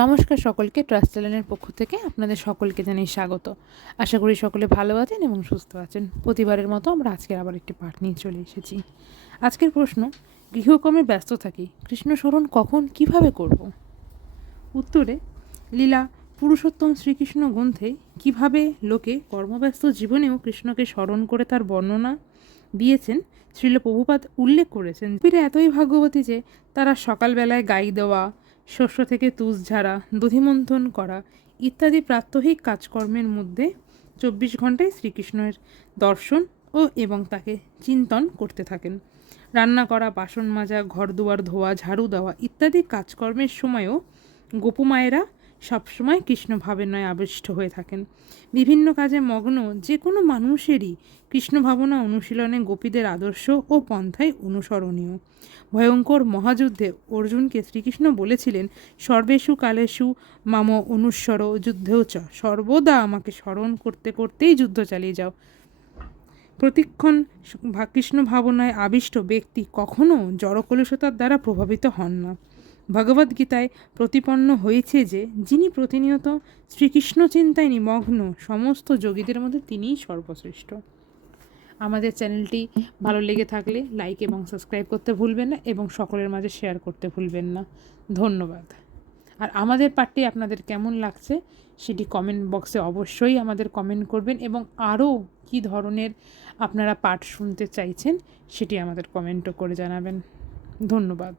নমস্কার সকলকে ট্রাস্ট চ্যানেলের পক্ষ থেকে আপনাদের সকলকে জানাই স্বাগত। আশা করি সকলে ভালো আছেন এবং সুস্থ আছেন। প্রতিবারের মতো আমরা আজকের আবার একটি পাঠ নিয়ে চলে এসেছি। আজকের প্রশ্ন, গৃহকর্মে ব্যস্ত থাকি কৃষ্ণ স্মরণ কখন, কীভাবে করব? উত্তরে, লীলা, পুরুষোত্তম শ্রীকৃষ্ণ গ্রন্থে কীভাবে লোকে কর্মব্যস্ত জীবনেও কৃষ্ণকে স্মরণ করে তার বর্ণনা দিয়েছেন, শ্রীল প্রভুপাত উল্লেখ করেছেন। পীরে এতই ভাগ্যবতী যে তারা সকালবেলায় গাই দেওয়া শস্য থেকে তুষ ঝাড়া, দধিমন্থন করা ইত্যাদি প্রাত্যহিক কাজকর্মের মধ্যে চব্বিশ ঘন্টায় শ্রীকৃষ্ণের দর্শন ও এবং তাকে চিন্তন করতে থাকেন। রান্না করা, বাসন মাজা ঘর দুয়ার ধোয়া, ঝাড়ু দেওয়া ইত্যাদি কাজকর্মের সময়ও গোপুমায়েরা সবসময় কৃষ্ণ ভাবনায় আবিষ্ট হয়ে থাকেন। বিভিন্ন কাজে মগ্ন যে কোনো মানুষেরই কৃষ্ণ ভাবনা অনুশীলনে গোপীদের আদর্শ ও পন্থায় অনুসরণীয়। ভয়ঙ্কর মহাযুদ্ধে অর্জুনকে শ্রীকৃষ্ণ বলেছিলেন, সর্বেষু কালেষু মাম অনুস্বর যুদ্ধেও চ। সর্বদা আমাকে স্মরণ করতে করতেই যুদ্ধ চালিয়ে যাও। প্রতিক্ষণ কৃষ্ণ ভাবনায় আবিষ্ট ব্যক্তি কখনও জড়কলুষতার দ্বারা প্রভাবিত হন না। ভগবদ্গীতায় প্রতিপন্ন হয়েছে যে, যিনি প্রতিনিয়ত শ্রীকৃষ্ণ চিন্তায় নিমগ্ন, সমস্ত যোগীদের মধ্যে তিনিই সর্বশ্রেষ্ঠ। আমাদের চ্যানেলটি ভালো লেগে থাকলে লাইক এবং সাবস্ক্রাইব করতে ভুলবেন না এবং সকলের মাঝে শেয়ার করতে ভুলবেন না। ধন্যবাদ। আর আমাদের পাঠটি আপনাদের কেমন লাগছে সেটি কমেন্ট বক্সে অবশ্যই আমাদের কমেন্ট করবেন এবং আরও কী ধরনের আপনারা পাঠ শুনতে চাইছেন সেটি আমাদের কমেন্টও করে জানাবেন। ধন্যবাদ।